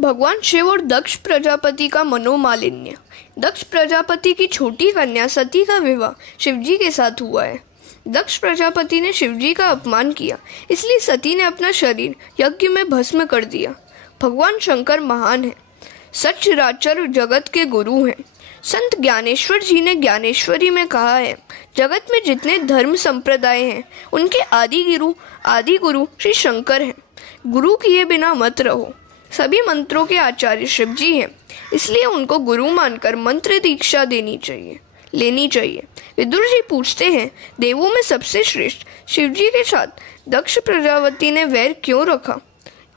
भगवान शिव और दक्ष प्रजापति का मनोमालिन्य। दक्ष प्रजापति की छोटी कन्या सती का विवाह शिवजी के साथ हुआ है। दक्ष प्रजापति ने शिवजी का अपमान किया, इसलिए सती ने अपना शरीर यज्ञ में भस्म कर दिया। भगवान शंकर महान है, सचराचर जगत के गुरु हैं। संत ज्ञानेश्वर जी ने ज्ञानेश्वरी में कहा है, जगत में जितने धर्म संप्रदाय हैं उनके आदि गुरु श्री शंकर हैं। गुरु किए बिना मत रहो। सभी मंत्रों के आचार्य शिवजी हैं, इसलिए उनको गुरु मानकर मंत्र दीक्षा लेनी चाहिए। विदुर जी पूछते हैं, देवों में सबसे श्रेष्ठ शिवजी के साथ दक्ष प्रजापति ने वैर क्यों रखा?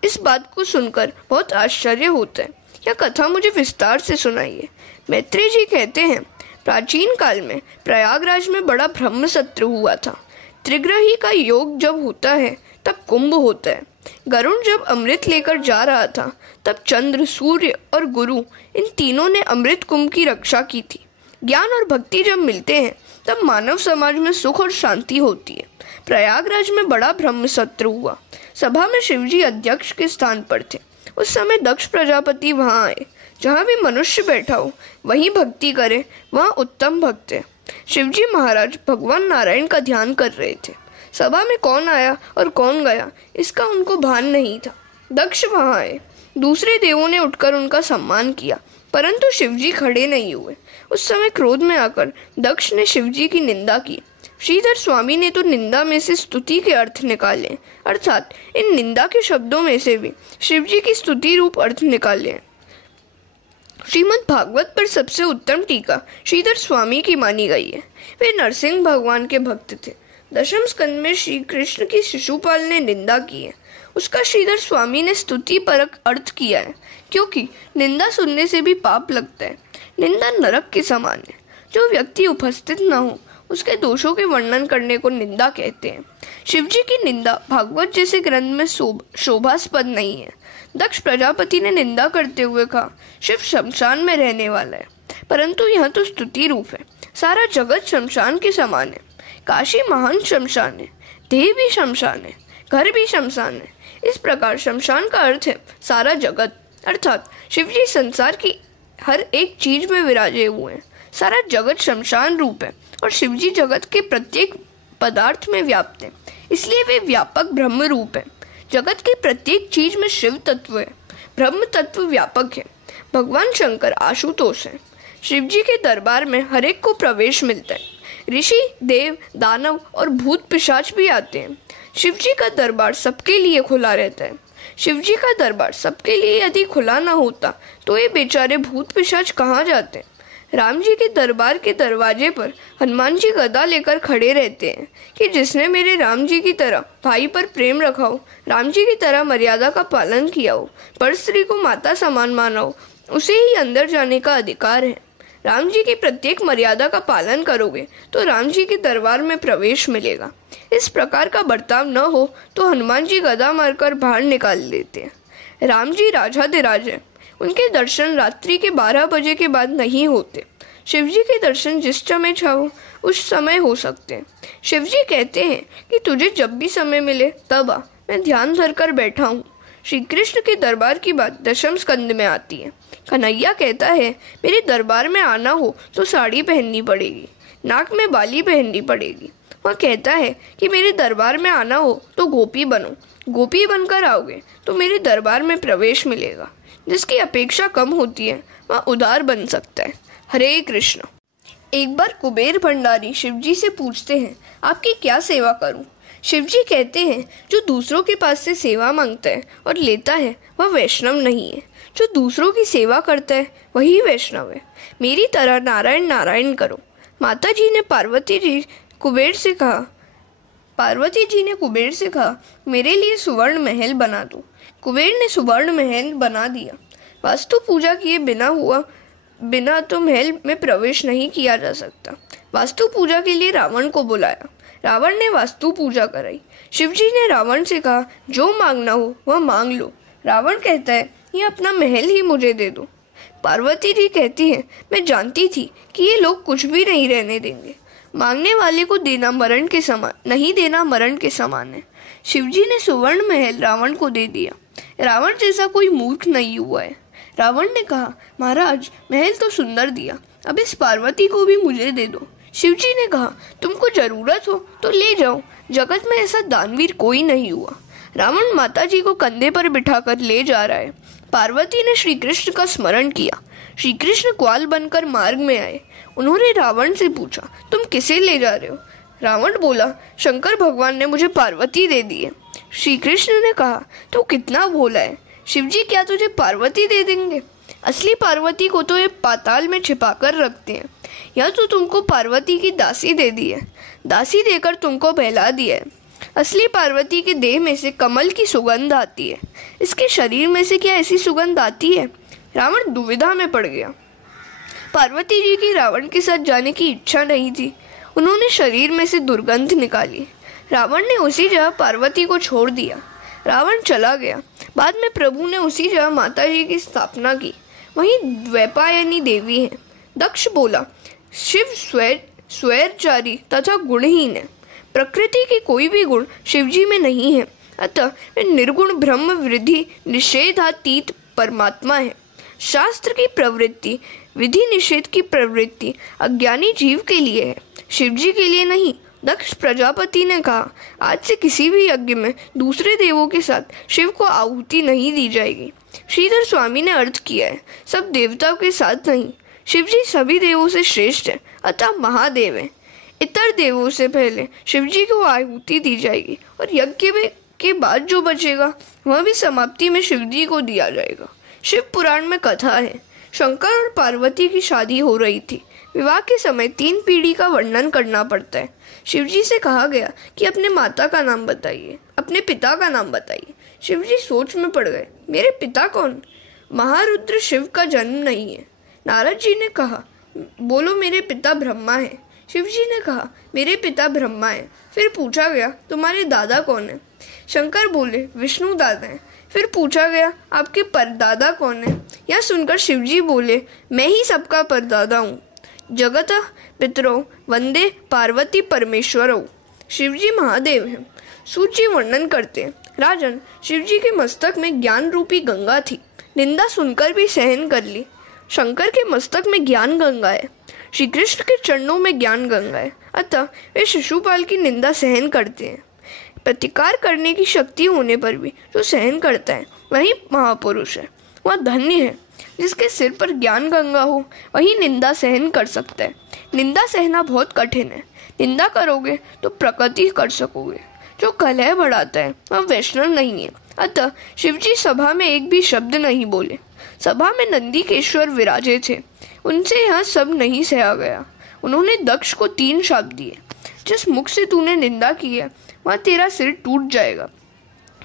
इस बात को सुनकर बहुत आश्चर्य होता है। यह कथा मुझे विस्तार से सुनाइए। मैत्रेय जी कहते हैं, प्राचीन काल में प्रयागराज में बड़ा ब्रह्म सत्र हुआ था। त्रिग्रही का योग जब होता है तब कुंभ होता है। गरुण जब अमृत लेकर जा रहा था तब चंद्र, सूर्य और गुरु इन तीनों ने अमृत कुंभ की रक्षा की थी। ज्ञान और भक्ति जब मिलते हैं तब मानव समाज में सुख और शांति होती है। प्रयागराज में बड़ा ब्रह्म सत्र हुआ। सभा में शिवजी अध्यक्ष के स्थान पर थे। उस समय दक्ष प्रजापति वहां आए। जहाँ भी मनुष्य बैठा हो वहीं भक्ति करे, वहाँ उत्तम भक्त है। शिवजी महाराज भगवान नारायण का ध्यान कर रहे थे। सभा में कौन आया और कौन गया इसका उनको भान नहीं था। दक्ष वहां आए। दूसरे देवों ने उठकर उनका सम्मान किया, परंतु शिवजी खड़े नहीं हुए। उस समय क्रोध में आकर दक्ष ने शिवजी की निंदा की। श्रीधर स्वामी ने तो निंदा में से स्तुति के अर्थ निकाले, अर्थात इन निंदा के शब्दों में से भी शिवजी की स्तुति रूप अर्थ निकाले। श्रीमद् भागवत पर सबसे उत्तम टीका श्रीधर स्वामी की मानी गई है। वे नरसिंह भगवान के भक्त थे। दशम स्कंद में श्री कृष्ण की शिशुपाल ने निंदा की है, उसका श्रीधर स्वामी ने स्तुति परक अर्थ किया है, क्योंकि निंदा सुनने से भी पाप लगता है। निंदा नरक के समान है। जो व्यक्ति उपस्थित न हो उसके दोषों के वर्णन करने को निंदा कहते हैं। शिवजी की निंदा भागवत जैसे ग्रंथ में शोभास्पद नहीं है। दक्ष प्रजापति ने निंदा करते हुए कहा, शिव शमशान में रहने वाला है, परंतु यह तो स्तुति रूप है। सारा जगत शमशान के समान है। काशी महान शमशान है, देह भी शमशान है, घर भी शमशान है। इस प्रकार शमशान का अर्थ है सारा जगत, अर्थात शिवजी संसार की हर एक चीज में विराजे हुए हैं। सारा जगत शमशान रूप है और शिवजी जगत के प्रत्येक पदार्थ में व्याप्त है, इसलिए वे व्यापक ब्रह्म रूप है। जगत की प्रत्येक चीज में शिव तत्व है, ब्रह्म तत्व व्यापक है। भगवान शंकर आशुतोष है। शिवजी के दरबार में हर एक को प्रवेश मिलता है। ऋषि, देव, दानव और भूत पिशाच भी आते हैं। शिवजी का दरबार सबके लिए खुला रहता है। शिवजी का दरबार सबके लिए यदि खुला ना होता तो ये बेचारे भूत पिशाच कहाँ जाते? राम जी के दरबार के दरवाजे पर हनुमान जी गदा लेकर खड़े रहते हैं कि जिसने मेरे राम जी की तरह भाई पर प्रेम रखा हो, राम जी की तरह मर्यादा का पालन किया हो, पर स्त्री को माता समान माना हो, उसे ही अंदर जाने का अधिकार है। राम जी की प्रत्येक मर्यादा का पालन करोगे तो राम जी के दरबार में प्रवेश मिलेगा। इस प्रकार का बर्ताव न हो तो हनुमान जी गदा मारकर बाहर निकाल लेते हैं। राम जी राजाधिराज है, उनके दर्शन रात्रि के 12 बजे के बाद नहीं होते। शिवजी के दर्शन जिस समय चाहो उस समय हो सकते हैं। शिवजी कहते हैं कि तुझे जब भी समय मिले तब आ, मैं ध्यान धरकर बैठा हूँ। श्री कृष्ण के दरबार की बात दशम स्कंद में आती है। कन्हैया कहता है, मेरे दरबार में आना हो तो साड़ी पहननी पड़ेगी, नाक में बाली पहननी पड़ेगी। वह कहता है कि मेरे दरबार में आना हो तो गोपी बनो, गोपी बनकर आओगे तो मेरे दरबार में प्रवेश मिलेगा। जिसकी अपेक्षा कम होती है वह उदार बन सकता है। हरे कृष्ण। एक बार कुबेर भंडारी शिवजी से पूछते हैं, आपकी क्या सेवा करूं? शिवजी कहते हैं, जो दूसरों के पास से सेवा मांगता है और लेता है वह वैष्णव नहीं है। जो दूसरों की सेवा करता है वही वैष्णव है। मेरी तरह नारायण नारायण करो। माता जी ने पार्वती जी ने कुबेर से कहा, मेरे लिए सुवर्ण महल बना दो। कुबेर ने सुवर्ण महल बना दिया। वास्तु पूजा किए बिना तो महल में प्रवेश नहीं किया जा सकता। वास्तु पूजा के लिए रावण को बुलाया। रावण ने वास्तु पूजा कराई। शिवजी ने रावण से कहा, जो मांगना हो वह मांग लो। रावण कहता है, ये अपना महल ही मुझे दे दो। पार्वती जी कहती है, मैं जानती थी कि ये लोग कुछ भी नहीं रहने देंगे। मांगने वाले को देना मरण के समान, नहीं देना मरण के समान है। शिवजी ने सुवर्ण महल रावण को दे दिया। रावण जैसा कोई मूर्ख नहीं हुआ है। रावण ने कहा, महाराज महल तो सुंदर दिया, अब इस पार्वती को भी मुझे दे दो। शिवजी ने कहा, तुमको जरूरत हो तो ले जाओ, जगत में ऐसा दानवीर कोई नहीं हुआ। रावण माता जी को कंधे पर बिठाकर ले जा रहा है। पार्वती ने श्री कृष्ण का स्मरण किया। श्री कृष्ण ग्वाल बनकर मार्ग में आए। उन्होंने रावण से पूछा, तुम किसे ले जा रहे हो? रावण बोला, शंकर भगवान ने मुझे पार्वती दे दी है। श्री कृष्ण ने कहा, तो कितना भोला है, शिवजी क्या तुझे पार्वती दे देंगे? असली पार्वती को तो ये पाताल में छिपाकर रखते हैं। यह तो तुमको पार्वती की दासी दे दी है, दासी देकर तुमको बहला दिया है। असली पार्वती के देह में से कमल की सुगंध आती है, इसके शरीर में से क्या ऐसी सुगंध आती है? रावण दुविधा में पड़ गया। पार्वती जी की रावण के साथ जाने की इच्छा नहीं थी। उन्होंने शरीर में से दुर्गंध निकाली। रावण ने उसी जगह पार्वती को छोड़ दिया। रावण चला गया। बाद में प्रभु ने उसी जगह माता जी की स्थापना की। वहीं द्वैपायनी देवी है। दक्ष बोला, शिव स्वैरचारी तथा गुणहीन है। प्रकृति के कोई भी गुण शिवजी में नहीं है, अतः वे निर्गुण ब्रह्म वृद्धि निषेधातीत परमात्मा है। शास्त्र की प्रवृत्ति, विधि निषेध की प्रवृत्ति अज्ञानी जीव के लिए है, शिवजी के लिए नहीं। दक्ष प्रजापति ने कहा, आज से किसी भी यज्ञ में दूसरे देवों के साथ शिव को आहुति नहीं दी जाएगी। श्रीधर स्वामी ने अर्थ किया है, सब देवताओं के साथ नहीं। शिवजी सभी देवों से श्रेष्ठ है, अतः महादेव है। इतर देवों से पहले शिवजी को आहुति दी जाएगी और यज्ञ के बाद जो बचेगा वह भी समाप्ति में शिवजी को दिया जाएगा। शिव पुराण में कथा है, शंकर और पार्वती की शादी हो रही थी। विवाह के समय 3 पीढ़ी का वर्णन करना पड़ता है। शिवजी से कहा गया कि अपने माता का नाम बताइए, अपने पिता का नाम बताइए। शिवजी सोच में पड़ गए, मेरे पिता कौन? महारुद्र शिव का जन्म नहीं है। नारद जी ने कहा, बोलो मेरे पिता ब्रह्मा है। शिवजी ने कहा, मेरे पिता ब्रह्मा है। फिर पूछा गया, तुम्हारे दादा कौन है? शंकर बोले, विष्णु दादा है। फिर पूछा गया, आपके परदादा कौन है? यह सुनकर शिवजी बोले, मैं ही सबका परदादा हूँ। जगत पितरो वंदे पार्वती परमेश्वरो। शिवजी महादेव हैं। सूची वर्णन करते, राजन, शिवजी के मस्तक में ज्ञान रूपी गंगा थी। निंदा सुनकर भी सहन कर ली। शंकर के मस्तक में ज्ञान गंगा है, श्री कृष्ण के चरणों में ज्ञान गंगा है, अतः वे शिशुपाल की निंदा सहन करते हैं। प्रतिकार करने की शक्ति होने पर भी जो सहन करता है वही महापुरुष है। वह धन्य है जिसके सिर पर ज्ञान गंगा हो, वही निंदा सहन कर सकता है। निंदा सहना बहुत कठिन है। निंदा करोगे तो प्रकृति कर सकोगे। जो कलह बढ़ाता है वह वैष्णव नहीं है, अतः शिवजी सभा में एक भी शब्द नहीं बोले। सभा में नंदीकेश्वर विराजे थे, उनसे यह सब नहीं सहा गया। उन्होंने दक्ष को 3 शाप दिए, जिस मुख से तूने निंदा की है वह तेरा सिर टूट जाएगा,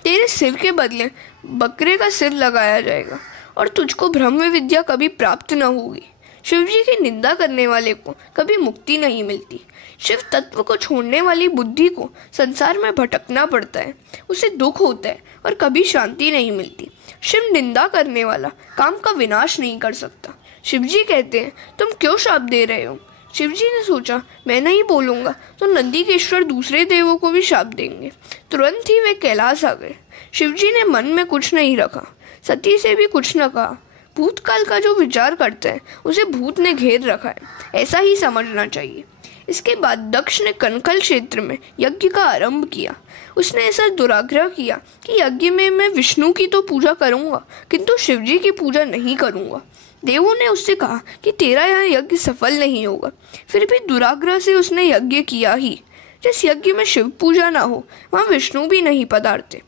तेरे सिर के बदले बकरे का सिर लगाया जाएगा और तुझको ब्रह्म विद्या कभी प्राप्त न होगी। शिवजी की निंदा करने वाले को कभी मुक्ति नहीं मिलती। शिव तत्व को छोड़ने वाली बुद्धि को संसार में भटकना पड़ता है, उसे दुख होता है और कभी शांति नहीं मिलती। शिव निंदा करने वाला काम का विनाश नहीं कर सकता। शिवजी कहते हैं, तुम क्यों शाप दे रहे हो? शिवजी ने सोचा, मैं नहीं बोलूंगा तो नंदीकेश्वर दूसरे देवों को भी शाप देंगे। तुरंत ही वे कैलाश आ गए। शिवजी ने मन में कुछ नहीं रखा, सती से भी कुछ न कहा। भूतकाल का जो विचार करता है उसे भूत ने घेर रखा है, ऐसा ही समझना चाहिए। इसके बाद दक्ष ने कनकल क्षेत्र में यज्ञ का आरंभ किया। उसने ऐसा दुराग्रह किया कि यज्ञ में मैं विष्णु की तो पूजा करूंगा किंतु शिवजी की पूजा नहीं करूंगा। देवों ने उससे कहा कि तेरा यह यज्ञ सफल नहीं होगा, फिर भी दुराग्रह से उसने यज्ञ किया ही। जिस यज्ञ में शिव पूजा ना हो वहाँ विष्णु भी नहीं पधारते।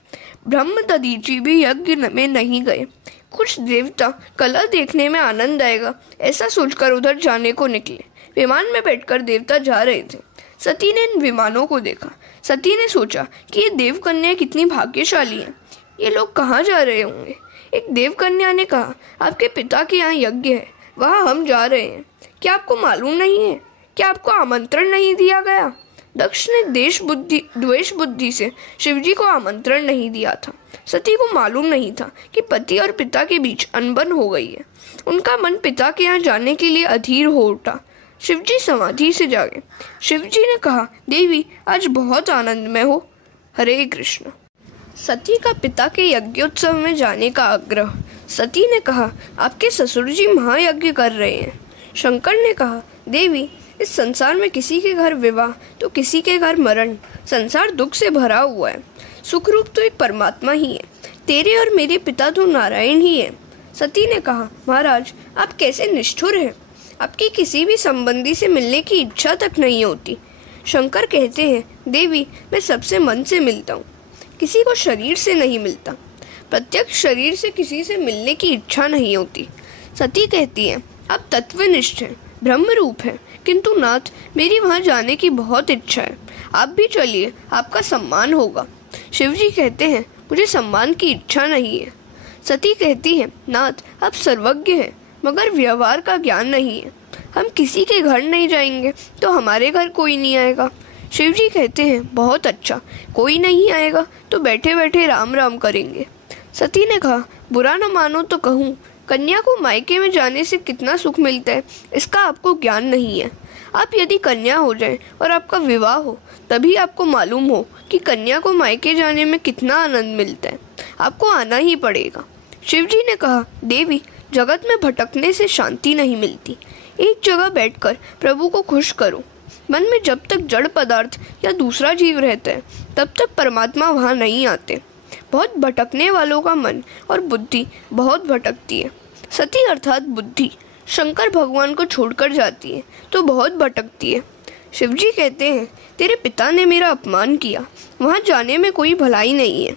ब्रह्म दधीची भी यज्ञ में नहीं गए। कुछ देवता कला देखने में आनंद आएगा ऐसा सोचकर उधर जाने को निकले। विमान में बैठकर देवता जा रहे थे। सती ने इन विमानों को देखा। सती ने सोचा कि ये देव कन्या कितनी भाग्यशाली हैं, ये लोग कहाँ जा रहे होंगे। एक देव कन्या ने कहा, आपके पिता के यहाँ यज्ञ है, वहाँ हम जा रहे हैं। क्या आपको मालूम नहीं है? क्या आपको आमंत्रण नहीं दिया गया? दक्ष ने द्वेष बुद्धि से शिवजी को आमंत्रण नहीं दिया था। सती को मालूम नहीं था कि पति और पिता के बीच अनबन हो गई है। उनका मन पिता के यहाँ जाने के लिए अधीर हो उठा। शिवजी समाधि से जागे। शिवजी ने कहा, देवी आज बहुत आनंद में हो। हरे कृष्ण। सती का पिता के यज्ञोत्सव में जाने का आग्रह। सती ने कहा, आपके ससुर जी महायज्ञ कर रहे हैं। शंकर ने कहा, देवी, इस संसार में किसी के घर विवाह तो किसी के घर मरण। संसार दुख से भरा हुआ है। सुखरूप तो एक परमात्मा ही है। तेरे और मेरे पिता तो नारायण ही है। सती ने कहा, महाराज, आप कैसे निष्ठुर हैं। आपकी किसी भी संबंधी से मिलने की इच्छा तक नहीं होती। शंकर कहते हैं, देवी, मैं सबसे मन से मिलता हूँ, किसी को शरीर से नहीं मिलता। प्रत्यक्ष शरीर से किसी से मिलने की इच्छा नहीं होती। सती कहती है, आप तत्वनिष्ठ हैं, ब्रह्म रूप हैं, किंतु नाथ, मेरी वहाँ जाने की बहुत इच्छा है। आप भी चलिए, आपका सम्मान होगा। शिवजी कहते हैं, मुझे सम्मान की इच्छा नहीं है। सती कहती है, नाथ, आप सर्वज्ञ हैं, मगर व्यवहार का ज्ञान नहीं है। हम किसी के घर नहीं जाएंगे तो हमारे घर कोई नहीं आएगा। शिवजी कहते हैं, बहुत अच्छा, कोई नहीं आएगा तो बैठे बैठे राम राम करेंगे। सती ने कहा, बुरा न मानो तो कहूँ, कन्या को मायके में जाने से कितना सुख मिलता है, इसका आपको ज्ञान नहीं है। आप यदि कन्या हो जाए और आपका विवाह हो, तभी आपको मालूम हो कि कन्या को मायके जाने में कितना आनंद मिलता है। आपको आना ही पड़ेगा। शिवजी ने कहा, देवी, जगत में भटकने से शांति नहीं मिलती। एक जगह बैठकर प्रभु को खुश करो। मन में जब तक जड़ पदार्थ या दूसरा जीव रहता है, तब तक परमात्मा वहाँ नहीं आते। बहुत भटकने वालों का मन और बुद्धि बहुत भटकती है। सती अर्थात बुद्धि शंकर भगवान को छोड़कर जाती है तो बहुत भटकती है। शिवजी कहते हैं, तेरे पिता ने मेरा अपमान किया, वहाँ जाने में कोई भलाई नहीं है।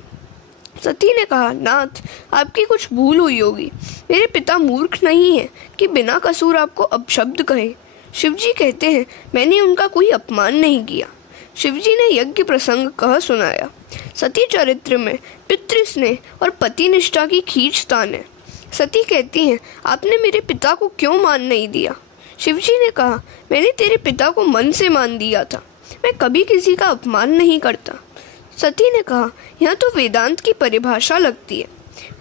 सती ने कहा, नाथ, आपकी कुछ भूल हुई होगी। मेरे पिता मूर्ख नहीं है कि बिना कसूर आपको अपशब्द कहे। शिवजी कहते हैं, मैंने उनका कोई अपमान नहीं किया। शिवजी ने यज्ञ प्रसंग कह सुनाया। सती चरित्र में पितृस्नेह और पति निष्ठा की खींचतान है। सती कहती हैं, आपने मेरे पिता को क्यों मान नहीं दिया। शिवजी ने कहा, मैंने तेरे पिता को मन से मान दिया था। मैं कभी किसी का अपमान नहीं करता। सती ने कहा, यह तो वेदांत की परिभाषा लगती है।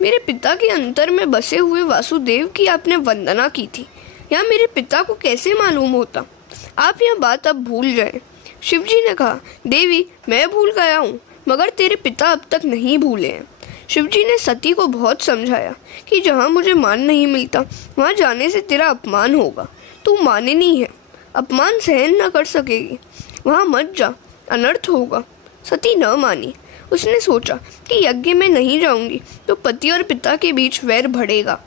मेरे पिता के अंतर में बसे हुए वासुदेव की आपने वंदना की थी, यह मेरे पिता को कैसे मालूम होता। आप यह बात अब भूल जाए। शिवजी ने कहा, देवी, मैं भूल गया हूँ, मगर तेरे पिता अब तक नहीं भूले हैं। शिवजी ने सती को बहुत समझाया कि जहाँ मुझे मान नहीं मिलता, वहाँ जाने से तेरा अपमान होगा। तू माननी है, अपमान सहन न कर सकेगी, वहाँ मत जा, अनर्थ होगा। सती न मानी। उसने सोचा कि यज्ञ में नहीं जाऊंगी तो पति और पिता के बीच वैर बढ़ेगा।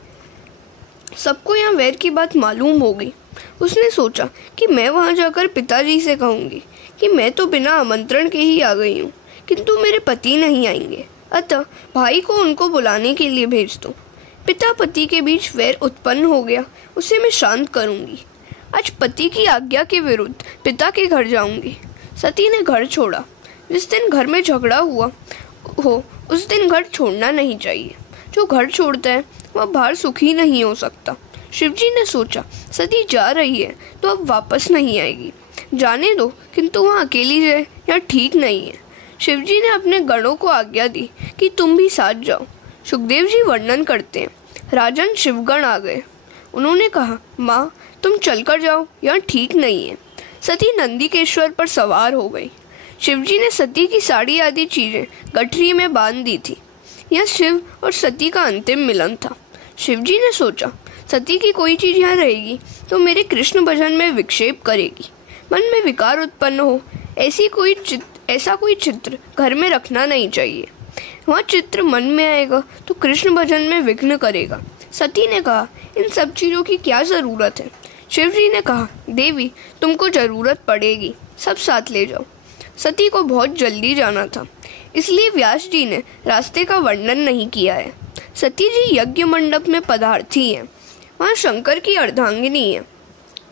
सबको यहाँ वैर की बात मालूम होगी। उसने सोचा कि मैं वहाँ जाकर पिताजी से कहूँगी कि मैं तो बिना आमंत्रण के ही आ गई हूँ, किंतु मेरे पति नहीं आएंगे, अतः भाई को उनको बुलाने के लिए भेज दो। पिता पति के बीच वैर उत्पन्न हो गया, उसे मैं शांत करूँगी। आज पति की आज्ञा के विरुद्ध पिता के घर जाऊँगी। सती ने घर छोड़ा। जिस दिन घर में झगड़ा हुआ हो, उस दिन घर छोड़ना नहीं चाहिए। जो घर छोड़ता है वह बाहर सुखी नहीं हो सकता। शिवजी ने सोचा, सती जा रही है तो अब वापस नहीं आएगी, जाने दो, किंतु वहाँ अकेली जाए यह ठीक नहीं है। शिवजी ने अपने गणों को आज्ञा दी कि तुम भी साथ जाओ। सुखदेव जी वर्णन करते हैं, राजन शिवगण आ गए। उन्होंने कहा, माँ, तुम चलकर जाओ, यह ठीक नहीं है। सती नंदीकेश्वर पर सवार हो गई। शिवजी ने सती की साड़ी आदि चीजें गठरी में बांध दी थी। यह शिव और सती का अंतिम मिलन था। शिवजी ने सोचा, सती की कोई चीज यहाँ रहेगी तो मेरे कृष्ण भजन में विक्षेप करेगी, मन में विकार उत्पन्न हो, ऐसा कोई चित्र घर में रखना नहीं चाहिए। वह चित्र मन में आएगा तो कृष्ण भजन में विघ्न करेगा। सती ने कहा, इन सब चीजों की क्या जरूरत है। शिवजी ने कहा, देवी, तुमको जरूरत पड़ेगी, सब साथ ले जाओ। सती को बहुत जल्दी जाना था, इसलिए व्यास जी ने रास्ते का वर्णन नहीं किया है। सती जी यज्ञ मंडप में पधारती हैं। वहाँ शंकर की अर्धांगिनी है।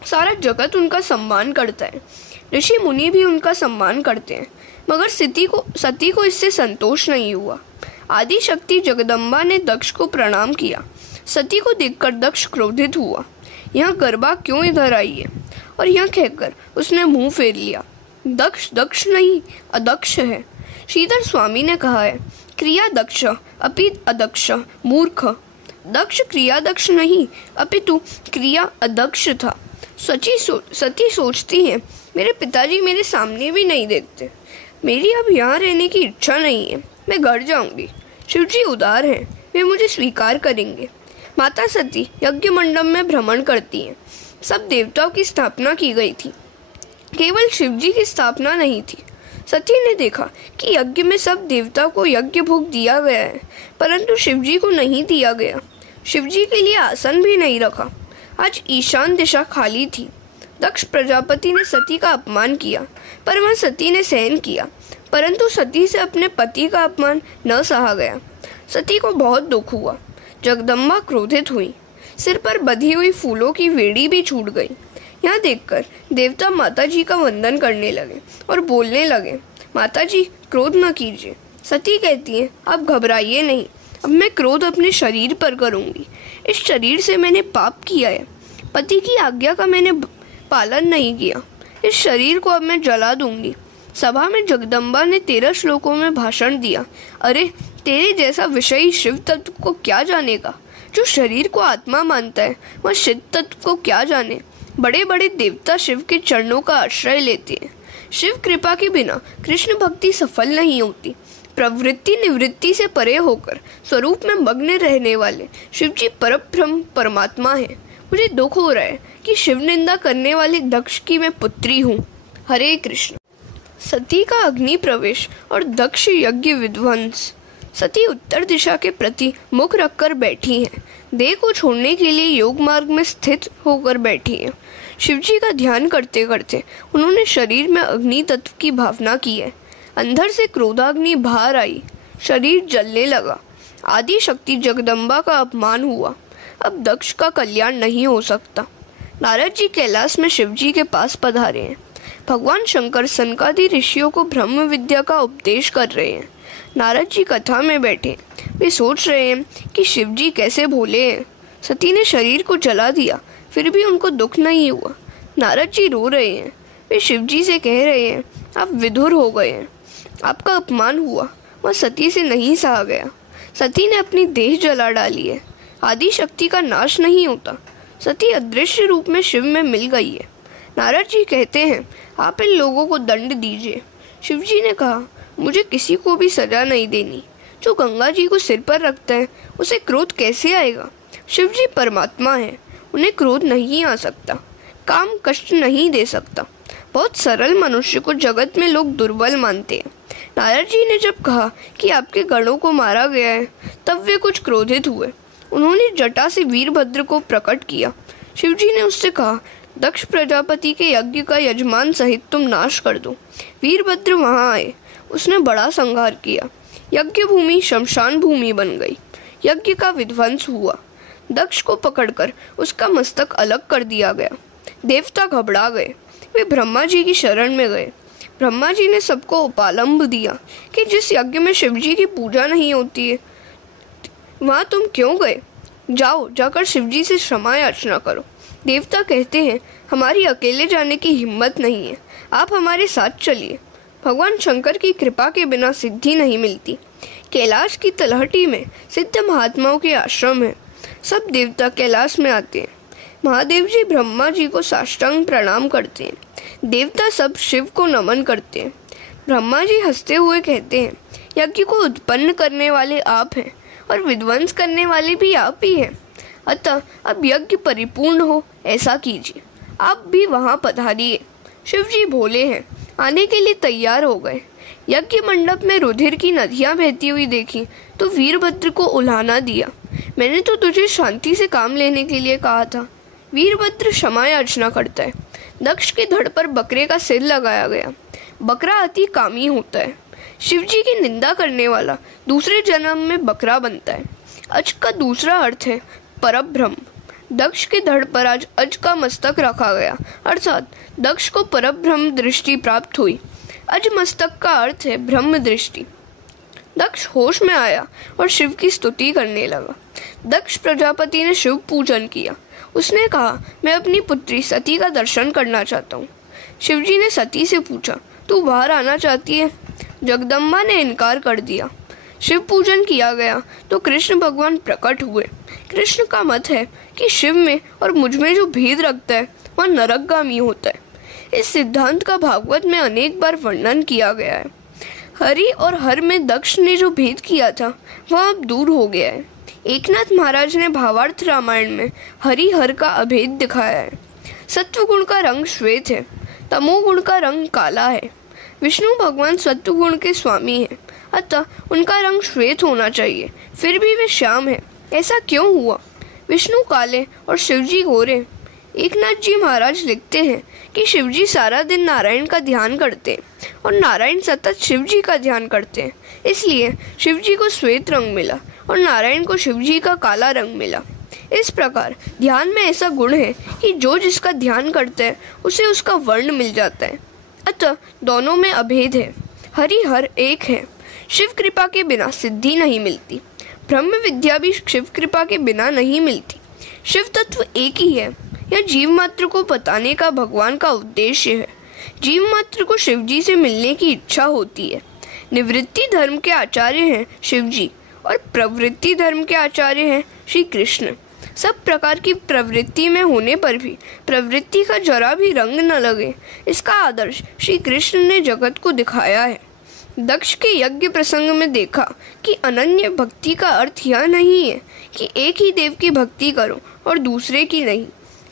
सारा जगत उनका सम्मान करता है। ऋषि मुनि भी उनका सम्मान करते हैं, मगर सती को इससे संतोष नहीं हुआ। आदि शक्ति जगदम्बा ने दक्ष को प्रणाम किया। सती को देखकर दक्ष क्रोधित हुआ। यह गरबा क्यों इधर आई है, और यह कहकर उसने मुंह फेर लिया। दक्ष दक्ष नहीं, अदक्ष है। श्रीधर स्वामी ने कहा है, क्रिया दक्ष अपि अदक्ष मूर्ख। दक्ष क्रिया दक्ष नहीं, अपितु क्रिया अदक्ष था। सती सोचती है, मेरे पिताजी मेरे सामने भी नहीं देखते, मेरी अब यहाँ रहने की इच्छा नहीं है। मैं घर जाऊंगी। शिवजी उदार हैं, वे मुझे स्वीकार करेंगे। माता सती यज्ञ मंडप में भ्रमण करती हैं। सब देवताओं की स्थापना की गई थी, केवल शिवजी की स्थापना नहीं थी। सती ने देखा कि यज्ञ में सब देवताओं को यज्ञ भोग दिया गया है, परंतु शिवजी को नहीं दिया गया। शिवजी के लिए आसन भी नहीं रखा। आज ईशान दिशा खाली थी। दक्ष प्रजापति ने सती का अपमान किया, पर वह सती ने सहन किया, परंतु सती से अपने पति का अपमान न सहा गया। सती को बहुत दुख हुआ। जगदम्बा क्रोधित हुई, सिर पर बंधी हुई फूलों की वेड़ी भी छूट गई। यह देखकर देवता माता जी का वंदन करने लगे और बोलने लगे, माता जी क्रोध न कीजिए। सती कहती है, आप घबराइए नहीं, अब मैं क्रोध अपने शरीर पर करूंगी। इस शरीर से मैंने पाप किया है, पति की आज्ञा का मैंने पालन नहीं किया। इस शरीर को अब मैं जला दूंगी। सभा में जगदम्बा ने 13 श्लोकों में भाषण दिया। अरे, तेरे जैसा विषयी शिव तत्व को क्या जानेगा? जो शरीर को आत्मा मानता है वह शिव तत्व को क्या जाने? बड़े बड़े देवता शिव के चरणों का आश्रय लेते हैं। शिव कृपा के बिना कृष्ण भक्ति सफल नहीं होती। प्रवृत्ति निवृत्ति से परे होकर स्वरूप में मग्न रहने वाले शिवजी परब्रह्म परमात्मा है। मुझे दुख हो रहा है कि शिव निंदा करने वाले दक्ष की मैं पुत्री हूँ। हरे कृष्ण। सती का अग्नि प्रवेश और दक्ष यज्ञ विध्वंस। सती उत्तर दिशा के प्रति मुख रखकर बैठी हैं। देह को छोड़ने के लिए योग मार्ग में स्थित होकर बैठी हैं। शिवजी का ध्यान करते करते उन्होंने शरीर में अग्नि तत्व की भावना की है। अंदर से क्रोधाग्नि बाहर आई, शरीर जलने लगा। आदि शक्ति जगदम्बा का अपमान हुआ। अब दक्ष का कल्याण नहीं हो सकता। नारद जी कैलाश में शिवजी के पास पधारे हैं। भगवान शंकर सनकादि ऋषियों को ब्रह्म विद्या का उपदेश कर रहे हैं। नारद जी कथा में बैठे, वे सोच रहे हैं कि शिवजी कैसे भोले हैं। सती ने शरीर को जला दिया, फिर भी उनको दुख नहीं हुआ। नारद जी रो रहे हैं। वे शिवजी से कह रहे हैं, आप विधुर हो गए हैं, आपका अपमान हुआ, वह सती से नहीं सहा गया। सती ने अपनी देह जला डाली है। आदि शक्ति का नाश नहीं होता। सती अदृश्य रूप में शिव में मिल गई है। नारद जी कहते हैं, आप इन लोगों को दंड दीजिए। शिवजी ने कहा, मुझे किसी को भी सजा नहीं देनी। जो गंगा जी को सिर पर रखता है उसे क्रोध कैसे आएगा? शिवजी परमात्मा है, उन्हें क्रोध नहीं आ सकता। काम कष्ट नहीं दे सकता। बहुत सरल मनुष्य को जगत में लोग दुर्बल मानते हैं। नारद जी ने जब कहा कि आपके गणों को मारा गया है, तब वे कुछ क्रोधित हुए। उन्होंने जटा से वीरभद्र को प्रकट किया। शिवजी ने उससे कहा, दक्ष प्रजापति के यज्ञ का यजमान सहित तुम नाश कर दो। वीरभद्र वहां आए। उसने बड़ा संहार किया। यज्ञ भूमि शमशान भूमि बन गई। यज्ञ का विध्वंस हुआ। दक्ष को पकड़कर उसका मस्तक अलग कर दिया गया। देवता घबरा गए। वे ब्रह्मा जी की शरण में गए। ब्रह्मा जी ने सबको उपालंब दिया कि जिस यज्ञ में शिवजी की पूजा नहीं होती है वहां तुम क्यों गए? जाओ, जाकर शिवजी से क्षमा याचना करो। देवता कहते हैं, हमारी अकेले जाने की हिम्मत नहीं है, आप हमारे साथ चलिए। भगवान शंकर की कृपा के बिना सिद्धि नहीं मिलती। कैलाश की तलहटी में सिद्ध महात्माओं के आश्रम है। सब देवता कैलाश में आते हैं। महादेव जी ब्रह्मा जी को साष्टांग प्रणाम करते हैं। देवता सब शिव को नमन करते हैं। ब्रह्मा जी हंसते हुए कहते हैं, यज्ञ को उत्पन्न करने वाले आप हैं और विध्वंस करने वाले भी आप ही हैं। अतः अब यज्ञ परिपूर्ण हो ऐसा कीजिए। आप भी वहां पधारिए। शिव जी भोले हैं, आने के लिए तैयार हो गए। यज्ञ मंडप में रुधिर की नदियां बहती हुई देखी तो वीरभद्र को उल्हाना दिया। मैंने तो तुझे शांति से काम लेने के लिए कहा था। वीरभद्र क्षमा याचना करता है। दक्ष के धड़ पर बकरे का सिर लगाया गया। बकरा अति कामी होता है। शिवजी की निंदा करने वाला दूसरे जन्म में बकरा बनता है। अज का दूसरा अर्थ है परब्रह्म। दक्ष के धड़ पर आज अज का मस्तक रखा गया, अर्थात दक्ष को परब्रह्म दृष्टि प्राप्त हुई। अज मस्तक का अर्थ है ब्रह्म दृष्टि। दक्ष होश में आया और शिव की स्तुति करने लगा। दक्ष प्रजापति ने शिव पूजन किया। उसने कहा, मैं अपनी पुत्री सती का दर्शन करना चाहता हूँ। शिवजी ने सती से पूछा, तू बाहर आना चाहती है? जगदम्बा ने इनकार कर दिया। शिव पूजन किया गया तो कृष्ण भगवान प्रकट हुए। कृष्ण का मत है कि शिव में और मुझ में जो भेद रखता है वह नरकगामी होता है। इस सिद्धांत का भागवत में अनेक बार वर्णन किया गया है। हरि और हर में दक्ष ने जो भेद किया था वह अब दूर हो गया है। एकनाथ महाराज ने भावार्थ रामायण में हरि हर का अभेद दिखाया है। सत्व गुण का रंग श्वेत है, तमोगुण का रंग काला है। विष्णु भगवान सत्व गुण के स्वामी हैं, अतः उनका रंग श्वेत होना चाहिए, फिर भी वे श्याम है। ऐसा क्यों हुआ? विष्णु काले और शिवजी गोरे। एकनाथ जी महाराज लिखते हैं कि शिवजी सारा दिन नारायण का ध्यान करते हैं और नारायण सतत शिवजी का ध्यान करते हैं, इसलिए शिवजी को श्वेत रंग मिला और नारायण को शिवजी का काला रंग मिला। इस प्रकार ध्यान में ऐसा गुण है कि जो जिसका ध्यान करता है उसे उसका वर्ण मिल जाता है, अतः दोनों में अभेद है। हरि हर एक है। शिव कृपा के बिना सिद्धि नहीं मिलती, ब्रह्म विद्या भी शिव कृपा के बिना नहीं मिलती। शिव तत्व एक ही है, यह जीव मात्र को बताने का भगवान का उद्देश्य है। जीव मात्र को शिवजी से मिलने की इच्छा होती है। निवृत्ति धर्म के आचार्य हैं शिवजी और प्रवृत्ति धर्म के आचार्य हैं श्री कृष्ण। सब प्रकार की प्रवृत्ति में होने पर भी प्रवृत्ति का जरा भी रंग न लगे, इसका आदर्श श्री कृष्ण ने जगत को दिखाया है। दक्ष के यज्ञ प्रसंग में देखा कि अनन्य भक्ति का अर्थ यह नहीं है कि एक ही देव की भक्ति करो और दूसरे की नहीं,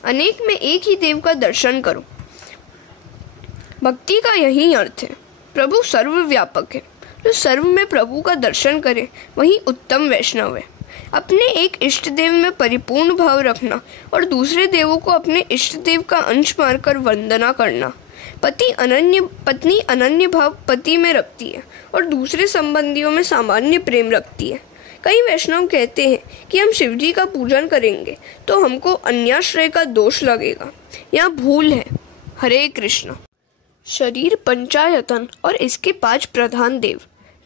अनेक में एक ही देव का दर्शन करो। भक्ति का यही अर्थ है। प्रभु सर्वव्यापक है, जो सर्व में प्रभु का दर्शन करे वही उत्तम वैष्णव है। अपने एक इष्ट देव में परिपूर्ण भाव रखना और दूसरे देवों को अपने इष्ट देव का अंश मानकर वंदना करना। पत्नी अनन्य भाव पति में रखती है और दूसरे संबंधियों में सामान्य प्रेम रखती है। कई वैष्णव कहते हैं कि हम शिवजी का पूजन करेंगे तो हमको अन्याश्रय का दोष लगेगा। यह भूल है। हरे कृष्ण। शरीर पंचायतन और इसके 5 प्रधान देव।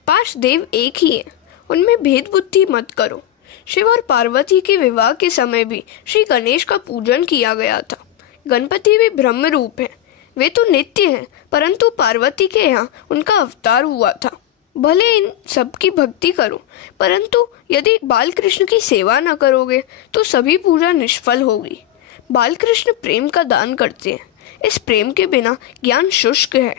5 देव एक ही है, उनमें भेद बुद्धि मत करो। शिव और पार्वती के विवाह के समय भी श्री गणेश का पूजन किया गया था। गणपति भी ब्रह्म रूप है, वे तो नित्य हैं, परंतु पार्वती के यहाँ उनका अवतार हुआ था। भले इन सब की भक्ति करो, परंतु यदि बाल कृष्ण की सेवा न करोगे तो सभी पूजा निष्फल होगी। बाल कृष्ण प्रेम का दान करते हैं, इस प्रेम के बिना ज्ञान शुष्क है,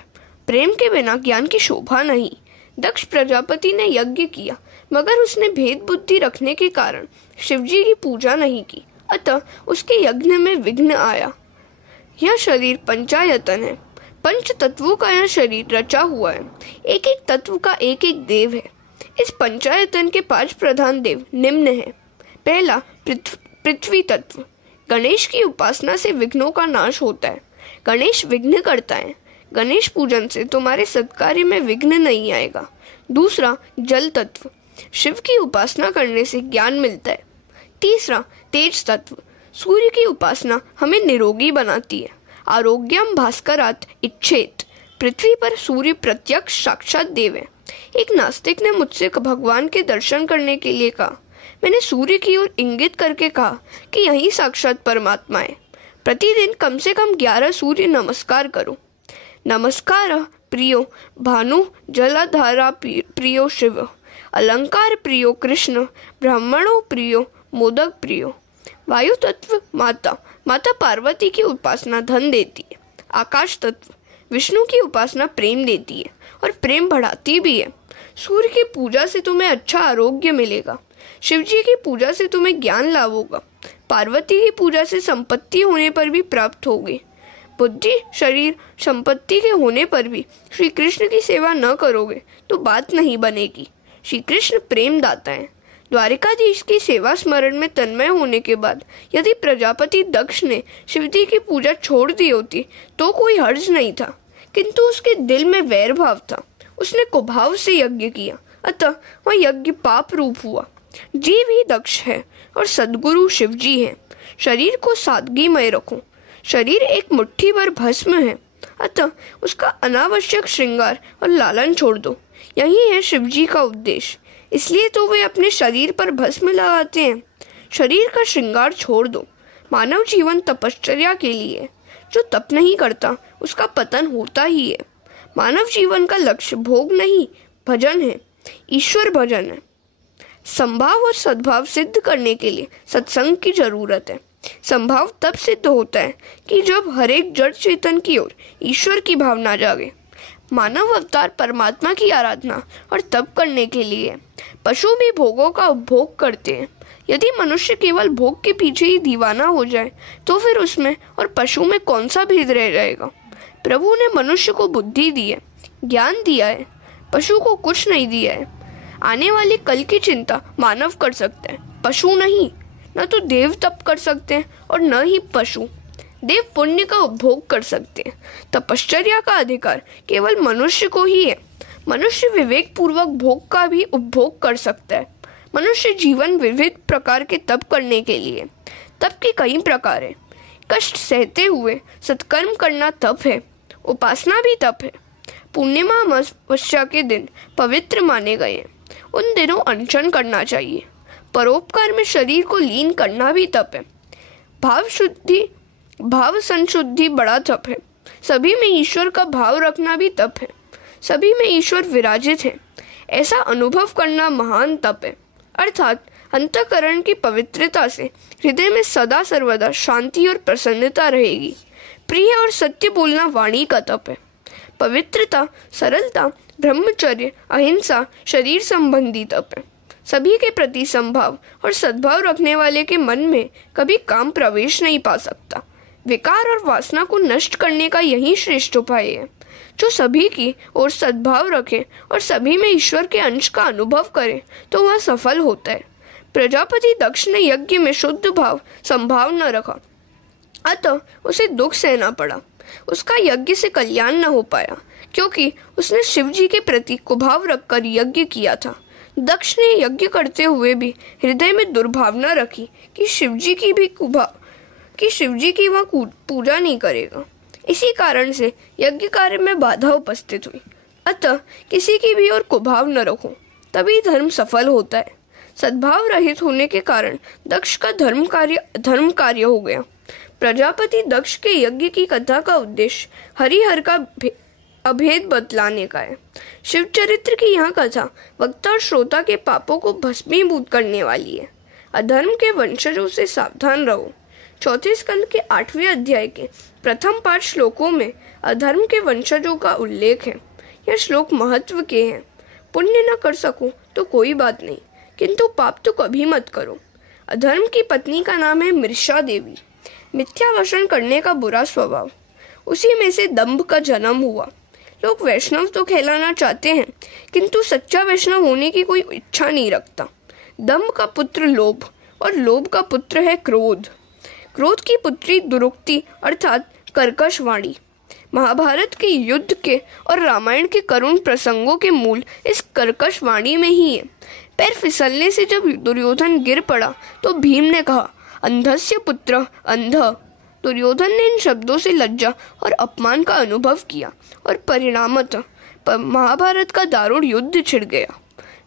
प्रेम के बिना ज्ञान की शोभा नहीं। दक्ष प्रजापति ने यज्ञ किया, मगर उसने भेद बुद्धि रखने के कारण शिवजी की पूजा नहीं की, अतः उसके यज्ञ में विघ्न आया। यह शरीर पंचायतन है, पंच तत्वों का यह शरीर रचा हुआ है। एक एक तत्व का एक एक देव है। इस पंचायतन के 5 प्रधान देव निम्न हैं। पहला पृथ्वी तत्व। गणेश की उपासना से विघ्नों का नाश होता है। गणेश विघ्न करता है, गणेश पूजन से तुम्हारे सत्कार्य में विघ्न नहीं आएगा। दूसरा जल तत्व। शिव की उपासना करने से ज्ञान मिलता है। तीसरा तेज तत्व। सूर्य की उपासना हमें निरोगी बनाती है। आरोग्यम भास्करात इच्छेत। पृथ्वी पर सूर्य प्रत्यक्ष साक्षात देव है। एक नास्तिक ने मुझसे भगवान के दर्शन करने के लिए कहा। मैंने सूर्य की ओर इंगित करके कहा कि यही साक्षात परमात्मा है। प्रतिदिन कम से कम 11 सूर्य नमस्कार करो। नमस्कार प्रियो भानु जलाधारा प्रियो शिव, अलंकार प्रियो कृष्ण, ब्राह्मणों प्रियो मोदक प्रियो। वायु तत्व माता पार्वती की उपासना धन देती है। आकाश तत्व विष्णु की उपासना प्रेम देती है और प्रेम बढ़ाती भी है। सूर्य की पूजा से तुम्हें अच्छा आरोग्य मिलेगा। शिवजी की पूजा से तुम्हें ज्ञान लाभ होगा। पार्वती की पूजा से संपत्ति होने पर भी प्राप्त होगी। बुद्धि शरीर संपत्ति के होने पर भी श्री कृष्ण की सेवा न करोगे तो बात नहीं बनेगी। श्री कृष्ण प्रेम दाता है। द्वारिकाधीश की सेवा स्मरण में तन्मय होने के बाद यदि प्रजापति दक्ष ने शिवजी की पूजा छोड़ दी होती तो कोई हर्ज नहीं था, किंतु उसके दिल में वैर भाव था। उसने कुभाव से यज्ञ किया, अतः वह यज्ञ पाप रूप हुआ। जीव ही दक्ष है और सद्गुरु शिवजी है। शरीर को सादगीमय रखो। शरीर एक मुट्ठी भर भस्म है, अतः उसका अनावश्यक श्रृंगार और लालन छोड़ दो। यही है शिवजी का उद्देश्य, इसलिए तो वे अपने शरीर पर भस्म लगाते हैं। शरीर का श्रृंगार छोड़ दो। मानव जीवन तपश्चर्या के लिए, जो तप नहीं करता उसका पतन होता ही है। मानव जीवन का लक्ष्य भोग नहीं भजन है, ईश्वर भजन है। संभाव और सद्भाव सिद्ध करने के लिए सत्संग की जरूरत है। संभाव तब सिद्ध होता है कि जब हर एक जड़ चेतन की ओर ईश्वर की भावना जागे। मानव अवतार परमात्मा की आराधना और तप करने के लिए। पशु भी भोगों का उपभोग करते हैं। यदि मनुष्य केवल भोग के पीछे ही दीवाना हो जाए तो फिर उसमें और पशु में कौन सा भेद रह जाएगा। प्रभु ने मनुष्य को बुद्धि दी है, ज्ञान दिया है, पशु को कुछ नहीं दिया है। आने वाले कल की चिंता मानव कर सकता है, पशु नहीं। न तो देव तप कर सकते हैं और न ही पशु। देव पुण्य का उपभोग कर सकते हैं, तपश्चर्या का अधिकार केवल मनुष्य को ही है। मनुष्य विवेक पूर्वक भोग का भी उपभोग कर सकता है। मनुष्य जीवन विविध प्रकार के तप करने के लिए। तप के कई प्रकार है। कष्ट सहते हुए सत्कर्म करना तप है। उपासना भी तप है। पूर्णिमा अमावस्या के दिन पवित्र माने गए हैं। उन दिनों अनशन करना चाहिए। परोपकार में शरीर को लीन करना भी तप है। भाव संशुद्धि बड़ा तप है। सभी में ईश्वर का भाव रखना भी तप है। सभी में ईश्वर विराजित है, ऐसा अनुभव करना महान तप है। अर्थात अंतःकरण की पवित्रता से हृदय में सदा सर्वदा शांति और प्रसन्नता रहेगी। प्रिय और सत्य बोलना वाणी का तप है। पवित्रता, सरलता, ब्रह्मचर्य, अहिंसा शरीर संबंधी तप है। सभी के प्रति संभाव और सद्भाव रखने वाले के मन में कभी काम प्रवेश नहीं पा सकता। विकार और वासना को नष्ट करने का यही श्रेष्ठ उपाय है। जो सभी की ओर सद्भाव रखे और सभी में ईश्वर के अंश का अनुभव करे तो वह सफल होता है। प्रजापति दक्ष ने यज्ञ में शुद्ध भाव संभाव न रखा, अतः उसे दुख सहना पड़ा। उसका यज्ञ से कल्याण न हो पाया क्योंकि उसने शिव जी के प्रति कुभाव रखकर यज्ञ किया था। दक्ष ने यज्ञ करते हुए भी हृदय में दुर्भावना रखी कि शिवजी की वह पूजा नहीं करेगा। इसी कारण से यज्ञ कार्य में बाधा उपस्थित हुई। अतः किसी की भी ओर कुभाव न रखो, तभी धर्म सफल होता है। सद्भाव रहित होने के कारण दक्ष का धर्म कार्य हो गया। प्रजापति दक्ष के यज्ञ की कथा का उद्देश्य हरिहर का अभेद बतलाने का है। शिव चरित्र की यह कथा वक्ता और श्रोता के पापों को भस्मीभूत करने वाली है। अधर्म के वंशजों से सावधान रहो। चौथे स्कंद के 8वें अध्याय के प्रथम 5 श्लोकों में अधर्म के वंशजों का उल्लेख है। यह श्लोक महत्व के हैं। पुण्य न कर सको तो कोई बात नहीं, किंतु पाप तो कभी मत करो। अधर्म की पत्नी का नाम है मृषा देवी। मिथ्या वचन करने का बुरा स्वभाव, उसी में से दंभ का जन्म हुआ। लोग वैष्णव तो कहलाना चाहते हैं किंतु सच्चा वैष्णव होने की कोई इच्छा नहीं रखता। दंभ का पुत्र लोभ और लोभ का पुत्र है क्रोध। क्रोध की पुत्री दुरुक्ति अर्थात कर्कश वाणी। महाभारत के युद्ध के और रामायण के करुण प्रसंगों के मूल इस कर्कश वाणी में ही है। पैर फिसलने से जब दुर्योधन गिर पड़ा तो भीम ने कहा, अंधस्य पुत्र अंध। दुर्योधन ने इन शब्दों से लज्जा और अपमान का अनुभव किया और परिणामतः महाभारत का दारुण युद्ध छिड़ गया।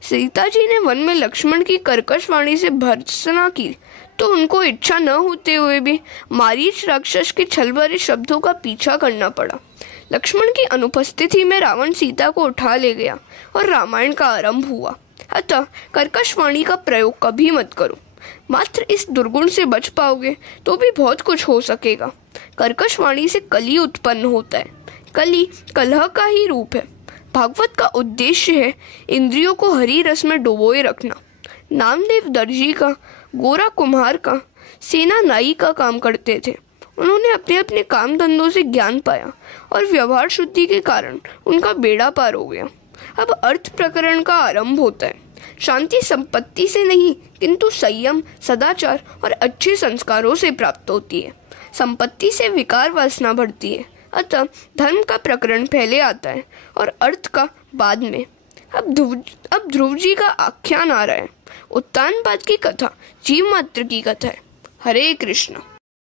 सीता जी ने वन में लक्ष्मण की कर्कश वाणी से भर्त्सना की तो उनको इच्छा न होते हुए भी मारीच राक्षस के छल भरे शब्दों का पीछा करना पड़ा। लक्ष्मण की अनुपस्थिति में रावण सीता को उठा ले गया और रामायण का आरंभ हुआ। अतः कर्कश वाणी का प्रयोग कभी मत करो। मात्र इस दुर्गुण से बच पाओगे तो भी बहुत कुछ हो सकेगा। कर्कश वाणी से कली उत्पन्न होता है। कली कलह का ही रूप है। भागवत का उद्देश्य है इंद्रियों को हरि रस में डुबोए रखना। नामदेव दर्जी का, गोरा कुम्हार का, सेना नाई का काम करते थे। उन्होंने अपने अपने काम धंधों से ज्ञान पाया और व्यवहार शुद्धि के कारण उनका बेड़ा पार हो गया। अब अर्थ प्रकरण का आरंभ होता है। शांति संपत्ति से नहीं किंतु संयम, सदाचार और अच्छे संस्कारों से प्राप्त होती है। संपत्ति से विकार वासना बढ़ती है। अतः धर्म का प्रकरण पहले आता है और अर्थ का बाद में। अब ध्रुव जी का आख्यान आ रहा है। उत्तानपाद की कथा जीव मात्र की कथा है। हरे कृष्ण।